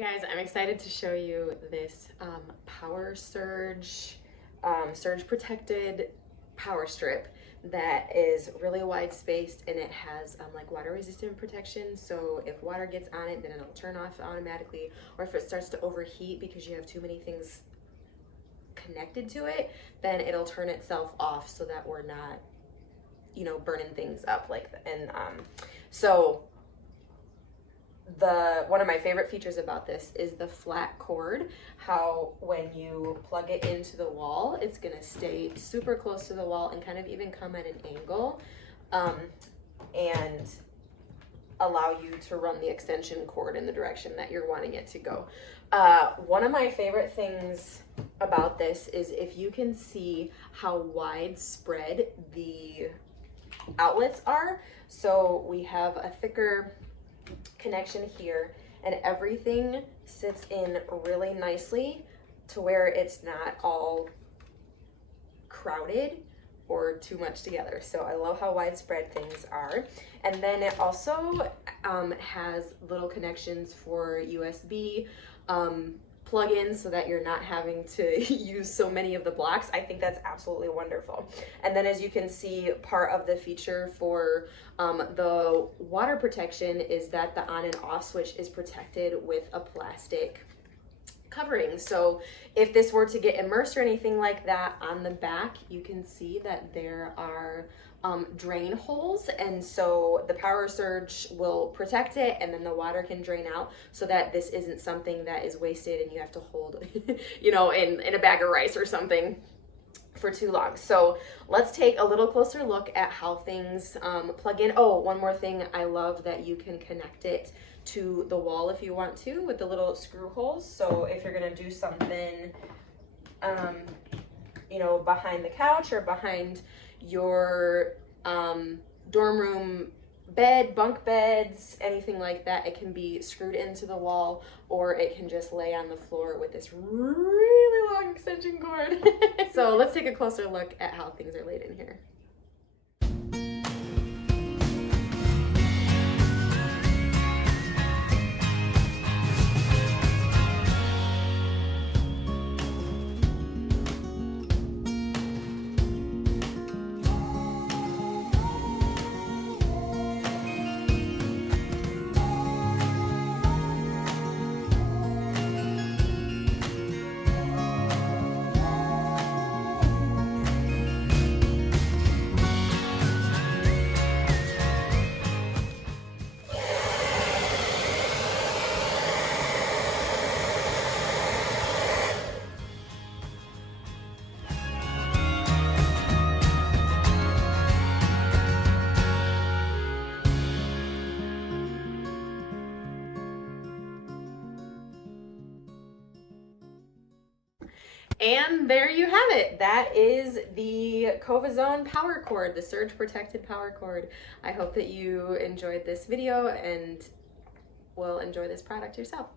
Guys, I'm excited to show you this power surge, surge protected power strip that is really wide spaced, and it has like water resistant protection. So if water gets on it, then it'll turn off automatically, or if it starts to overheat because you have too many things connected to it, then it'll turn itself off so that we're not, you know, burning things up like that. And so one of my favorite features about this is the flat cord, how when you plug it into the wall, it's gonna stay super close to the wall and kind of even come at an angle, and allow you to run the extension cord in the direction that you're wanting it to go. One of my favorite things about this is if you can see how widespread the outlets are. So we have a thicker connection here, and everything sits in really nicely to where it's not all crowded or too much together. So I love how widespread things are. And then it also has little connections for USB plug-ins so that you're not having to use so many of the blocks. I think that's absolutely wonderful. And then as you can see, part of the feature for the water protection is that the on and off switch is protected with a plastic covering. So if this were to get immersed or anything like that, on the back you can see that there are drain holes, and so the power surge will protect it, and then the water can drain out, so that this isn't something that is wasted and you have to hold you know, in a bag of rice or something for too long. So let's take a little closer look at how things plug in. Oh, one more thing, I love that you can connect it to the wall if you want to with the little screw holes. So if you're gonna do something you know, behind the couch or behind your dorm room bed, bunk beds, anything like that, it can be screwed into the wall, or it can just lay on the floor with this really long extension cord. So let's take a closer look at how things are laid in here. And there you have it. That is the Covozon power cord, the surge protected power cord. I hope that you enjoyed this video and will enjoy this product yourself.